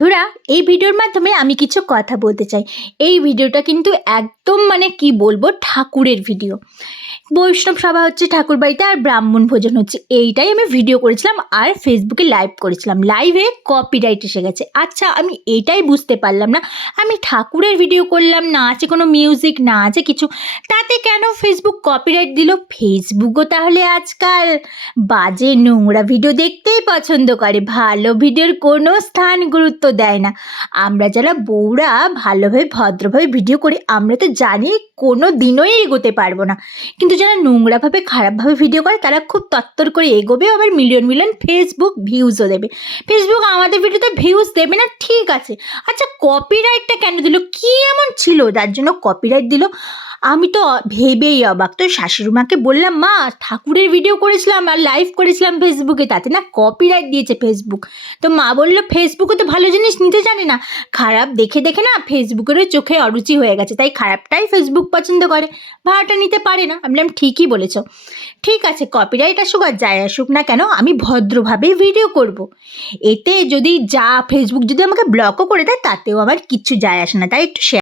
বন্ধুরা, এই ভিডিওর মাধ্যমে আমি কিছু কথা বলতে চাই। এই ভিডিওটা কিন্তু একদম কি বলবো, ঠাকুরের ভিডিও। বৈষ্ণব সভা হচ্ছে ঠাকুর বাড়িতে, আর ব্রাহ্মণ ভোজন হচ্ছে, এইটাই আমি ভিডিও করেছিলাম আর ফেসবুকে লাইভ করেছিলাম। লাইভে কপিরাইট এসে গেছে। আচ্ছা, আমি এটাই বুঝতে পারলাম না, আমি ঠাকুরের ভিডিও করলাম, না আছে কোনো মিউজিক, না আছে কিছু, তাতে কেন ফেসবুক কপিরাইট দিল? ফেসবুকও তাহলে আজকাল বাজে নোংরা ভিডিও দেখতেই পছন্দ করে, ভালো ভিডিওর কোনো স্থান গুরুত্ব দেয় না। আমরা যারা বউরা ভালোভাবে ভদ্রভাবে ভিডিও করি, আমরা তো জানি কোনো দিনই এগোতে পারবো না, কিন্তু যারা নোংরাভাবে খারাপভাবে ভিডিও করে তারা খুব তত্তর করে এগোবে, আবার মিলিয়ন মিলিয়ন ফেসবুক ভিউজও দেবে। ফেসবুক আমাদের ভিডিওতে ভিউজ দেবে না, ঠিক আছে। আচ্ছা, কপিরাইটটা কেন দিল? কি এমন ছিল যার জন্য কপিরাইট দিল? আমি তো ভেবেই অবাক। তো শাশুড়িমাকে বললাম, মা, ঠাকুরের ভিডিও করেছিলাম আর লাইভ করেছিলাম ফেসবুকে, তাতে না কপিরাইট দিয়েছে ফেসবুক। তো মা বললো, ফেসবুকে তো ভালো জিনিস নিতে জানে না, খারাপ দেখে দেখে না ফেসবুকেরও চোখে অরুচি হয়ে গেছে, তাই খারাপটাই ফেসবুক পছন্দ করে, ভাড়াটা নিতে পারে না। আমি বললাম, ঠিকই বলেছ। ঠিক আছে, কপিরাইট আসুক আর যাই আসুক না কেন, আমি ভদ্রভাবেই ভিডিও করব। এতে যদি ফেসবুক যদি আমাকে ব্লকও করে দেয়, তাতেও আমার কিচ্ছু যায় আসে না, তাই একটু শেয়ার